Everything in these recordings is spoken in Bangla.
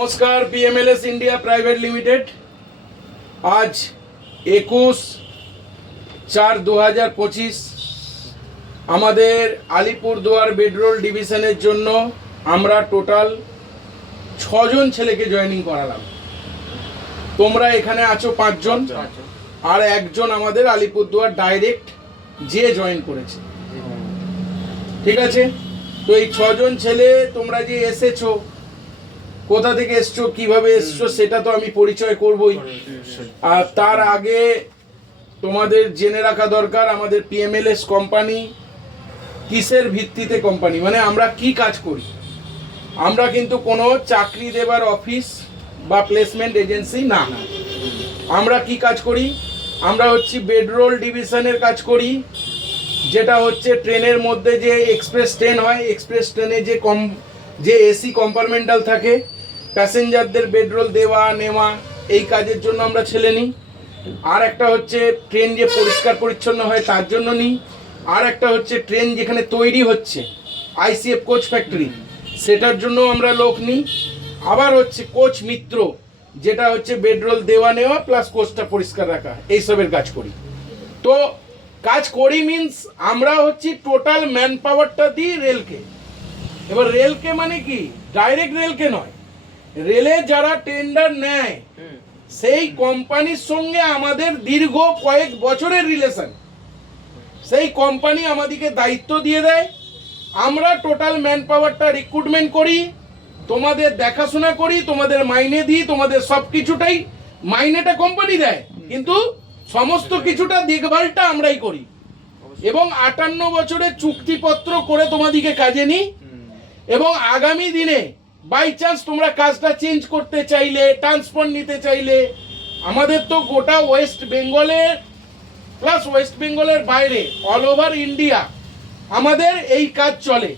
নমস্কার পিএমএলএস ইন্ডিয়া প্রাইভেট লিমিটেড আজ একুশ চার দু হাজার পঁচিশ। আমাদের আলিপুরদুয়ার বেডরোল ডিভিশনের জন্য আমরা টোটাল ছজন ছেলেকে জয়েনিং করালাম। তোমরা এখানে আছো পাঁচজন। আর একজন আমাদের আলিপুরদুয়ার ডাইরেক্ট যে জয়েন করেছে। ঠিক আছে? তো এই ছজন ছেলে তোমরা যে এসেছ কোথা থেকে এসছো কীভাবে এসছো সেটা তো আমি পরিচয় করবই। আর তার আগে তোমাদের জেনে রাখা দরকার আমাদের পিএমএলএস কোম্পানি কিসের ভিত্তিতে কোম্পানি মানে আমরা কি কাজ করি? আমরা কিন্তু কোনো চাকরি দেবার অফিস বা প্লেসমেন্ট এজেন্সি না। আমরা কি কাজ করি? আমরা হচ্ছি বেডরোল ডিভিশনের কাজ করি যেটা হচ্ছে ট্রেনের মধ্যে যে এক্সপ্রেস ট্রেন হয় এক্সপ্রেস ট্রেনে যে কম যে এসি কম্পার্টমেন্টাল থাকে প্যাসেঞ্জারদের বেডরোল দেওয়া, নেওয়া, এই কাজের জন্য আমরা ছেলে নিই। আর একটা হচ্ছে ট্রেন যে পরিষ্কার পরিচ্ছন্ন হয় তার জন্য নিই। আর একটা হচ্ছে ট্রেন যেখানে তৈরি হচ্ছে আইসিএফ কোচ ফ্যাক্টরি, সেটার জন্য আমরা লোক নিই। আবার হচ্ছে কোচ মিত্র, যেটা হচ্ছে বেডরোল দেওয়া, নেওয়া প্লাস কোচটা পরিষ্কার রাখা এইসবের কাজ করি। তো কাজ করি মিন্স আমরা হচ্ছি টোটাল ম্যান পাওয়ারটা দিই রেলকে। এবার রেলকে মানে কি? ডাইরেক্ট রেলকে নয়। রেলে যারা টেন্ডার নেয় সেই কোম্পানির সঙ্গে আমাদের দীর্ঘ কয়েক বছরের রিলেশন সেই কোম্পানি আমাদেরকে দায়িত্ব দিয়ে দেয়। আমরা টোটাল ম্যান পাওয়ারটা রিক্রুটমেন্ট করি তোমাদের দেখাশোনা করি তোমাদের মাইনে দিই তোমাদের সব কিছুটাই মাইনেটা কোম্পানি দেয়। কিন্তু সমস্ত কিছুটা দেখভালটা আমরাই করি। এবং আটান্ন বছরের চুক্তিপত্র করে তোমাদেরকে কাজে নিই। এবং আগামী দিনে বাই চান্স তোমরা কাজটা চেঞ্জ করতে চাইলে ট্রান্সফার নিতে চাইলে আমাদের তো গোটা ওয়েস্ট বেঙ্গলের প্লাস ওয়েস্ট বেঙ্গলের বাইরে অল ওভার ইন্ডিয়া আমাদের এই কাজ চলে।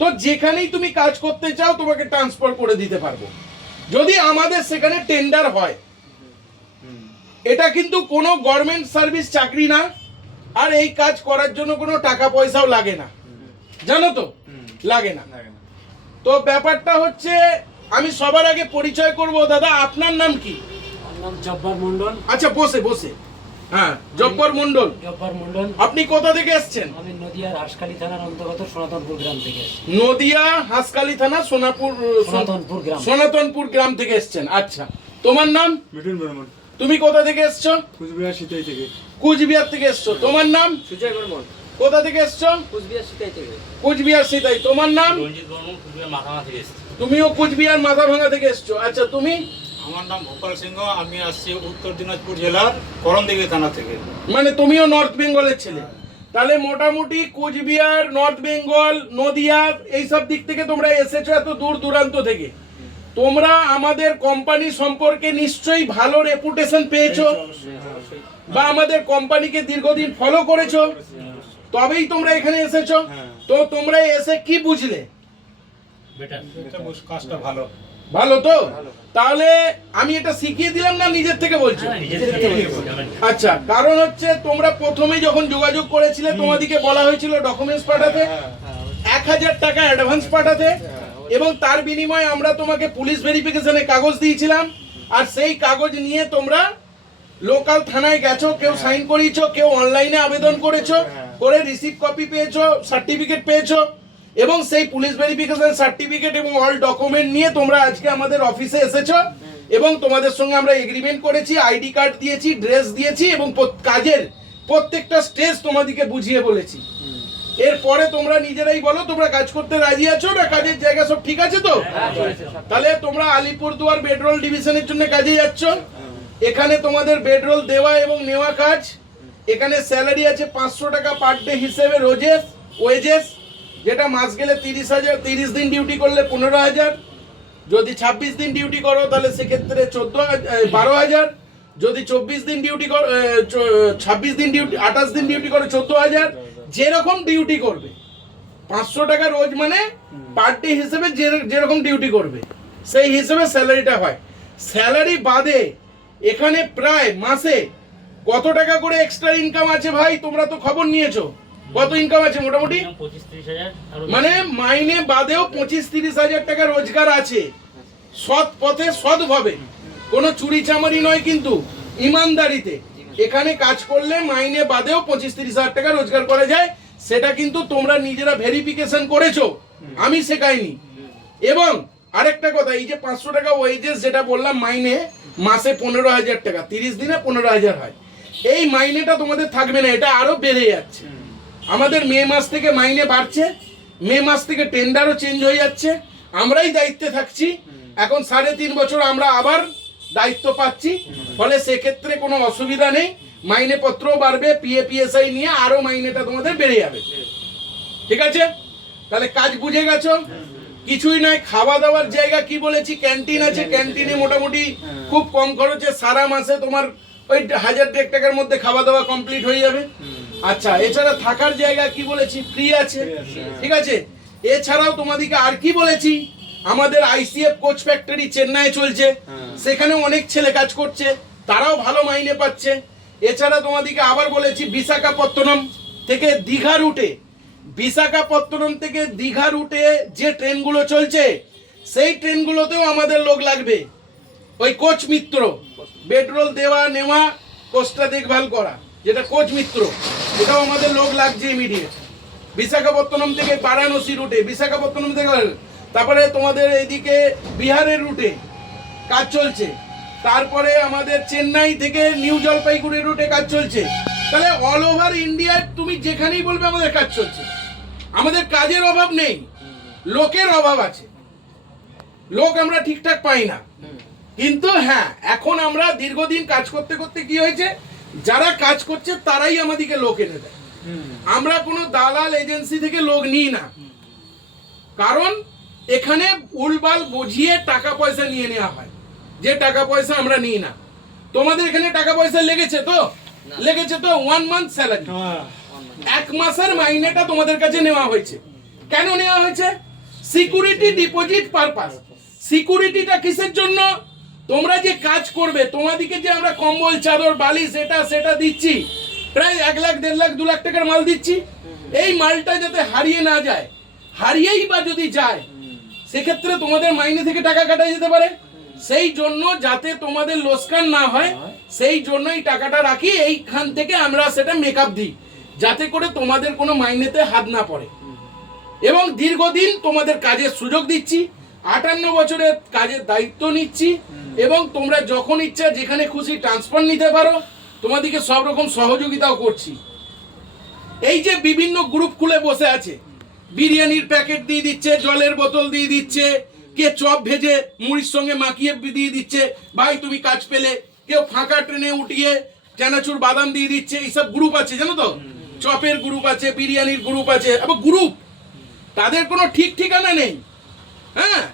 তো যেখানেই তুমি কাজ করতে চাও তোমাকে ট্রান্সফার করে দিতে পারব। যদি আমাদের সেখানে টেন্ডার হয় এটা কিন্তু কোনো গভর্নমেন্ট সার্ভিস চাকরি না আর এই কাজ করার জন্য কোনো টাকা পয়সাও লাগে না। জানো তো? লাগে না। তো ব্যাপারটা হচ্ছে আমি সবার আগে পরিচয় করব দাদা আপনার নাম কি? নাম জব্বার মন্ডল আচ্ছা বসে বসে। হ্যাঁ জব্বর মন্ডল জব্বার মন্ডল আপনি কোথা থেকে এসেছেন? আমি নদিয়ার হাসখালী থানার অন্তর্গত সনাতনপুর গ্রাম থেকে। নদিয়া হাসকালি থানা সোনাপুর সনাতনপুর গ্রাম। সনাতনপুর গ্রাম থেকে এসেছেন। আচ্ছা তোমার নাম? মিঠুন বর্মন। তুমি কোথা থেকে এসছো? কুচবিহার সিতাই থেকে। কুচবিহার থেকে এসছো। তোমার নাম? সুজয় বর্মন। কোথা থেকে এসছো? কুচবিহার সিটাই থেকে। কুচবিহার সিতাই। তোমার নাম? রঞ্জিত বর্মন কুচবিহার মাথামা থেকে এসেছি। তুমিও কুচবিহার মাথা ভাঙা থেকে এসছো। আচ্ছা তুমি? আমার নাম ভোপাল সিংহ আমি আসছি উত্তর দিনাজপুর জেলার করণদিঘি থানা থেকে। মানে তুমিও নর্থ বেঙ্গলের ছেলে। তাহলে মোটামুটি কোচবিহার নর্থ বেঙ্গল নদিয়া এইসব দিক থেকে তোমরা এসেছ এত দূর দূরান্ত থেকে। তোমরা আমাদের কোম্পানি সম্পর্কে নিশ্চয়ই ভালো রেপুটেশন পেয়েছ বা আমাদের কোম্পানিকে দীর্ঘদিন ফলো করেছ। তবেই তোমরা এখানে এসেছ। তো তোমরা এসে কি বুঝলে? ভালো। ভালো তো? তাহলে আমি এটা শিখিয়ে দিলাম না নিজের থেকে বলছি? আচ্ছা কারণ হচ্ছে তোমরা প্রথমে যখন যোগাযোগ করেছিলে তোমাদেরকে বলা হয়েছিল ডকুমেন্টস পাঠাতে। এক হাজার টাকা অ্যাডভান্স পাঠাতে। এবং তার বিনিময়ে আমরা তোমাকে পুলিশ ভেরিফিকেশনে কাগজ দিয়েছিলাম। আর সেই কাগজ নিয়ে তোমরা লোকাল থানায় গেছো কেউ সাইন করিয়েছো কেউ অনলাইনে আবেদন করেছ। করে রিসিভ কপি পেয়েছ সার্টিফিকেট পেয়েছ, এবং সেই পুলিশ ভেরিফিকেশন সার্টিফিকেট এবং অল ডকুমেন্ট নিয়ে তোমরা আজকে আমাদের অফিসে এসেছ, এবং তোমাদের সঙ্গে আমরা এগ্রিমেন্ট করেছি আইডি কার্ড দিয়েছি ড্রেস দিয়েছি, এবং কাজের প্রত্যেকটা স্টেজ তোমাদেরকে বুঝিয়ে বলেছি। এরপরে তোমরা নিজেরাই বলো, তোমরা কাজ করতে রাজি আছো না কাজের জায়গা সব ঠিক আছে তো? তাহলে তোমরা আলিপুরদুয়ার বেডরোল ডিভিশনের জন্য কাজে যাচ্ছ। এখানে তোমাদের বেডরোল দেওয়া এবং নেওয়া কাজ এখানে স্যালারি আছে পাঁচশো টাকা পার ডে হিসেবে রোজেস ওয়েজেস যেটা মাস গেলে তিরিশ হাজার, তিরিশ দিন ডিউটি করলে পনেরো হাজার। যদি ছাব্বিশ দিন ডিউটি করো, তাহলে সেক্ষেত্রে চোদ্দ বারো হাজার। যদি চব্বিশ দিন ডিউটি করো ছাব্বিশ দিন ডিউটি আঠাশ দিন ডিউটি করো, চোদ্দ হাজার। যেরকম ডিউটি করবে। পাঁচশো টাকা রোজ মানে পার ডে হিসেবে যেরকম ডিউটি করবে, সেই হিসেবে স্যালারিটা হয়। স্যালারি বাদে এখানে প্রায় মাসে কত টাকা করে এক্সট্রা ইনকাম আছে ভাই? তোমরা তো খবর নিয়েছো। কত ইনকাম আছে মোটামুটি? মানে মাইনে বাদেও পঁচিশ তিরিশ হাজার টাকা রোজগার আছে। সৎ পথে সৎভাবে কোনো চুরি চামারি নয় কিন্তু ইমানদারিতে। এখানে কাজ করলে মাইনে বাদেও পঁচিশ তিরিশ হাজার টাকা রোজগার করা যায়। সেটা কিন্তু তোমরা নিজেরা ভেরিফিকেশন করেছ। আমি শেখাইনি। এবং আরেকটা কথা এই যে পাঁচশো টাকা ওয়েজেস যেটা বললাম মাইনে মাসে পনেরো হাজার টাকা তিরিশ দিনে পনেরো হাজার হয়। এই মাইনেটা তোমাদের থাকবে না এটা আরও বেড়ে যাচ্ছে। আমাদের মে মাস থেকে মাইনে বাড়ছে মে মাস থেকে টেন্ডারও চেঞ্জ হয়ে যাচ্ছে আমরাই দায়িত্বে থাকছি। এখন সাড়ে তিন বছর আমরা আবার দায়িত্ব পাচ্ছি ফলে সেক্ষেত্রে কোনো অসুবিধা নেই। মাইনে পত্রও বাড়বে পিএ পিএসআই নিয়ে আরও মাইনেটা তোমাদের বেড়ে যাবে। ঠিক আছে? তাহলে কাজ বুঝে গেছো? কিছুই নয় খাওয়া দাওয়ার জায়গা কি বলেছি? ক্যান্টিন আছে ক্যান্টিনে মোটামুটি খুব কম খরচে সারা মাসে তোমার ওই হাজার দেড় টাকার মধ্যে খাওয়া দাওয়া কমপ্লিট হয়ে যাবে। আচ্ছা এছাড়া থাকার জায়গা কি বলেছি? ফ্রি আছে। ঠিক আছে? এছাড়াও তোমাদেরকে আর কি বলেছি? আমাদের আইসিএফ কোচ ফ্যাক্টরি চেন্নাই চলছে। সেখানে অনেক ছেলে কাজ করছে। তারাও ভালো মাইনে পাচ্ছে। এছাড়া তোমাদেরকে আবার বলেছি বিশাখাপত্তনম থেকে দীঘা রুটে বিশাখাপত্তনম থেকে দীঘা রুটে যে ট্রেনগুলো চলছে সেই ট্রেনগুলোতেও আমাদের লোক লাগবে। ওই কোচ মিত্র। বেডরোল দেওয়া, নেওয়া, কোচটা দেখভাল করা। যেটা কোচ মিত্র। এটাও আমাদের লোক লাগছে ইমিডিয়েট বিশাখাপত্তনম থেকে বারাণসী রুটে বিশাখাপত্তনম থেকে তারপরে তোমাদের এদিকে বিহারের রুটে কাজ চলছে। তারপরে আমাদের চেন্নাই থেকে নিউ জলপাইগুড়ি রুটে কাজ চলছে। তাহলে অল ওভার ইন্ডিয়ায় তুমি যেখানেই বলবে আমাদের কাজ চলছে। আমাদের কাজের অভাব নেই। লোকের অভাব আছে। লোক আমরা ঠিকঠাক পাই না। কিন্তু হ্যাঁ এখন আমরা দীর্ঘদিন কাজ করতে করতে কি হয়েছে? যারা কাজ করছে তারাই আমাদেরকে লোক এনে দেয়। আমরা কোনো দালাল এজেন্সি থেকে লোক নিই না। কারণ এখানে উলবাল বুঝিয়ে টাকা পয়সা নিয়ে নেওয়া হয়। যে টাকা পয়সা আমরা নিই না। তোমাদের এখানে টাকা পয়সা লেগেছে তো? লেগেছে তো ওয়ান মান্থ স্যালারি এক মাসের মাইনেটা তোমাদের কাছে নেওয়া হয়েছে। কেন নেওয়া হয়েছে? সিকিউরিটি ডিপোজিট পারপাস সিকিউরিটিটা কিসের জন্য? তোমরা যে কাজ করবে তোমাদেরকে যে আমরা কম্বল, চাদর বালিশ এটা সেটা দিচ্ছি, প্রায় এক লাখ, দেড় লাখ, দু লাখ টাকার মাল দিচ্ছি, এই মালটা যাতে হারিয়ে না যায়, হারিয়েই বা যদি যায়, সেক্ষেত্রে তোমাদের মাইনে থেকে টাকা কাটা যেতে পারে। সেই জন্য যাতে তোমাদের লোসকান না হয়, সেই জন্যই টাকাটা রাখি, এইখান থেকে আমরা সেটা মেকআপ দিই, যাতে করে তোমাদের কোনো মাইনেতে হাত না পড়ে। এবং দীর্ঘদিন তোমাদের কাজের সুযোগ দিচ্ছি আটান্ন বছরের কাজের দায়িত্ব নিচ্ছি এবং তোমরা যখন ইচ্ছা যেখানে খুশি ট্রান্সফার নিতে পারো তোমাদেরকে সব রকম সহযোগিতাও করছি। এই যে বিভিন্ন গ্রুপ খুলে বসে আছে বিরিয়ানির প্যাকেট দিয়ে দিচ্ছে জলের বোতল দিয়ে দিচ্ছে কে চপ ভেজে মুড়ির সঙ্গে মাখিয়ে দিয়ে দিচ্ছে ভাই তুমি কাজ পেলে কেউ ফাঁকা ট্রেনে উঠিয়ে চানাচুর বাদাম দিয়ে দিচ্ছে এইসব গ্রুপ আছে জানো তো? চপের গ্রুপ আছে বিরিয়ানির গ্রুপ আছে আবার গ্রুপ তাদের কোনো ঠিক ঠিকানা নেই। হ্যাঁ?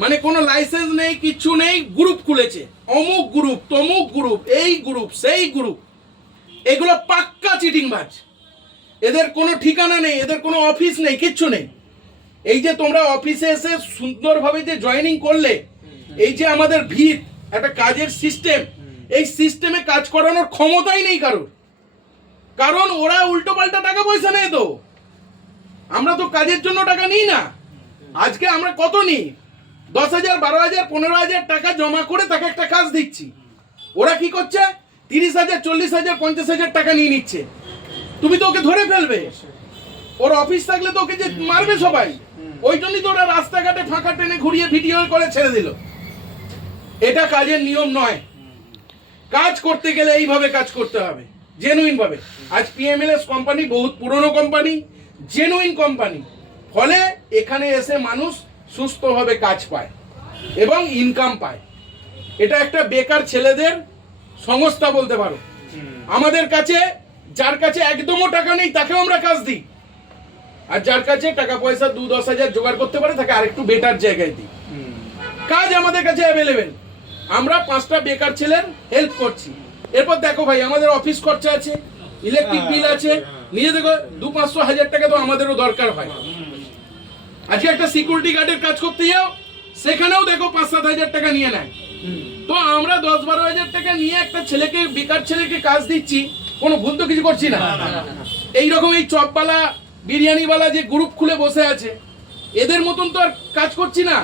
মানে কোনো লাইসেন্স নেই কিচ্ছু নেই গ্রুপ খুলেছে। অমুক গ্রুপ তমুক গ্রুপ এই গ্রুপ সেই গ্রুপ এগুলো পাক্কা চিটিংবাজ। এদের কোনো ঠিকানা নেই এদের কোনো অফিস নেই কিচ্ছু নেই। এই যে তোমরা অফিসে এসে সুন্দরভাবে যে জয়েনিং করলে এই যে আমাদের ভিত একটা কাজের সিস্টেম এই সিস্টেমে কাজ করানোর ক্ষমতাই নেই কারোর। কারণ ওরা উল্টো পাল্টা টাকা পয়সা নেই তো। আমরা তো কাজের জন্য টাকা নিই না। আজকে আমরা কত নিই? দশ হাজার, বারো হাজার, পনেরো হাজার টাকা জমা করে তাকে একটা কাজ দিচ্ছি। ওরা কি করছে? তিরিশ হাজার, চল্লিশ হাজার, পঞ্চাশ হাজার টাকা নিয়ে নিচ্ছে। তুমি তো ওকে ধরে ফেলবে। ওর অফিস থাকলে তো ওকে যে মারবে সবাই। ওই জন্যই তো ওরা রাস্তাঘাটে ফাঁকা টেনে ঘুরিয়ে ভিডিও করে ছেড়ে দিল। এটা কাজের নিয়ম নয়। কাজ করতে গেলে এইভাবে কাজ করতে হবে। জেনুইন ভাবে। আজ পিএমএলএস কোম্পানি বহুত পুরনো কোম্পানি জেনুইন কোম্পানি ফলে এখানে এসে মানুষ সুস্থভাবে কাজ পায় এবং ইনকাম পায়। এটা একটা বেকার ছেলেদের সংস্থা বলতে পারো। আমাদের কাছে যার কাছে একদমও টাকা নেই তাকেও আমরা কাজ দিই। আর যার কাছে টাকা পয়সা দু দশ হাজার জোগাড় করতে পারে তাকে আরেকটু বেটার জায়গায় দিই। কাজ আমাদের কাছে অ্যাভেলেবেল আমরা পাঁচটা বেকার ছেলের হেল্প করছি। এরপর দেখো ভাই আমাদের অফিস খরচা আছে ইলেকট্রিক বিল আছে। নিজে দেখো দু পাঁচশো হাজার টাকা তো আমাদেরও দরকার হয়। আজকে একটা সিকিউরিটি গার্ডের কাজ করতে যাও সেখানেও দেখো পাঁচ সাত হাজার টাকা নিয়ে নেয়। তো আমরা দশ বারো হাজার টাকা নিয়ে একটা ছেলেকে বেকার ছেলেকে কাজ দিচ্ছি কোনো ভুল তো কিছু করছি না। এইরকম এই চপবালা বিরিয়ানিওয়ালা যে গ্রুপ খুলে বসে আছে এদের মতন তো আর কাজ করছি না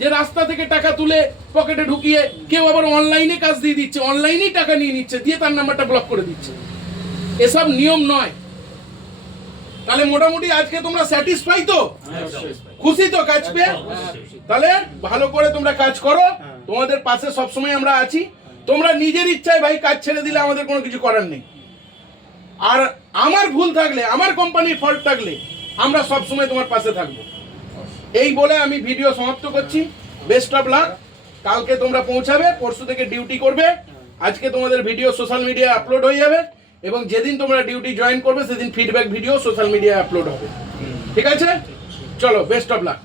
যে রাস্তা থেকে টাকা তুলে পকেটে ঢুকিয়ে কেউ আবার অনলাইনে কাজ দিয়ে দিচ্ছে অনলাইনেই টাকা নিয়ে নিচ্ছে দিয়ে তার নাম্বারটা ব্লক করে দিচ্ছে। এসব নিয়ম নয়। তাহলে মোটামুটি আজকে তোমরা স্যাটিসফাই তো? খুশি তো কাজ পেয়ে? তাহলে ভালো করে তোমরা কাজ করো। তোমাদের পাশে সবসময় আমরা আছি। তোমরা নিজের ইচ্ছায় ভাই কাজ ছেড়ে দিলে আমাদের কোনো কিছু করার নেই। আর আমার ভুল থাকলে, আমার কোম্পানির ফল্ট থাকলে আমরা সবসময় তোমার পাশে থাকব। এই বলে আমি ভিডিও সমাপ্ত করছি। বেস্ট অফ লাক কালকে তোমরা পৌঁছাবে, পরশু থেকে ডিউটি করবে। আজকে তোমাদের ভিডিও সোশ্যাল মিডিয়ায় আপলোড হয়ে যাবে। এবং যেদিন তোমরা ডিউটি জয়েন করবে সেদিন ফিডব্যাক ভিডিও সোশ্যাল মিডিয়ায় আপলোড হবে। ঠিক আছে? চলো বেস্ট অফ লাক